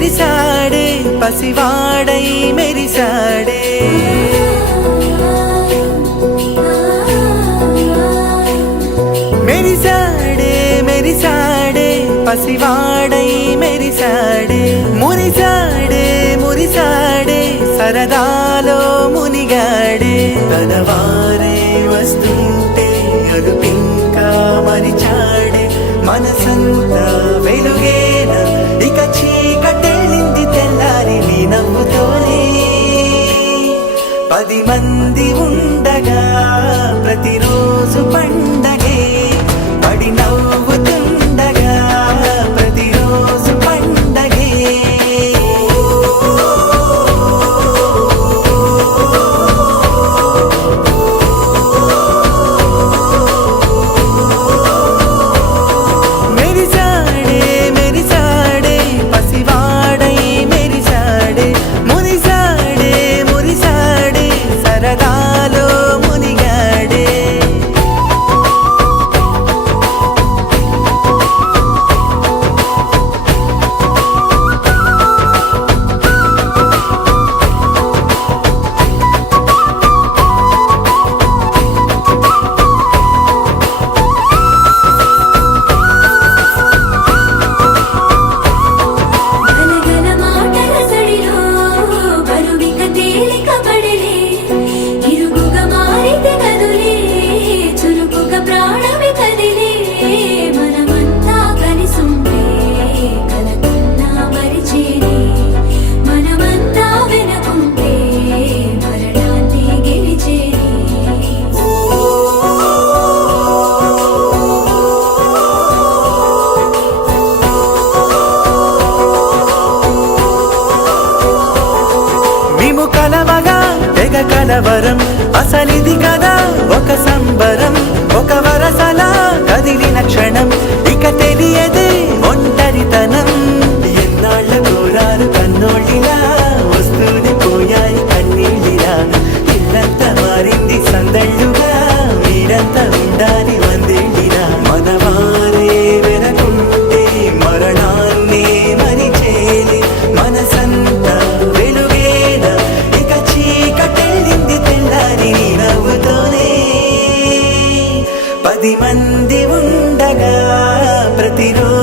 విరిసాడే పసివాడై మెరిసాడే మెరిసాడే మెరిసాడే పసివాడై మెరిసాడే మురిసాడే మురిసాడే సరదాలో మునిగాడే తనవారే వస్తుంటే అదుపింకా మరిచాడే మనసంతా వెలుగేన ఇక చీకటెళ్ళింది తెల్లారి నీ నవ్వుతోనే 10 మంది ఉండగా ప్రతిరోజు పండగే పడి నవ్వుతుండగా ప్రతిరోజు పండగే మెరిసాడే మెరిసాడే పసివాడై మెరిసాడే మురిసాడే మురిసాడే సరదాలో మునిగాడే గలగల మాటల సడిలో బరువిక తేలిక పడలే ఇరుగుగా మారితే కదులే చురుకుగా ప్రాణమి కదిలే మనమంతా కలిసుంటే కలకన్నా మరిచేనే మనమంతా వెనకుంటే మరణాన్ని గెలిచేనే మేము కలవగా తెగ కలవరం అసలిది కదా ఒక సంబరం ఒక వరసలా కదిలిన క్షణం ఇక తెలియదే ఒంటరితనం ఎన్నాళ్ళ కోరారు కన్నోళ్ళిలా వస్తూనే పోయాయి కన్నీళ్ళిలా ఇల్లంతా మారింది సందళ్ళుగా మీరంతా ఉండాలి వందేళ్ళిలా మనవారే వెనకుంటే మరణాన్నే మరిచేలి మనసంతా వెలుగేన ఇక చీకటెళ్ళింది తెల్లారి నీ నవ్వుతోనే 10 మంది ఉండగా ప్రతిరోజు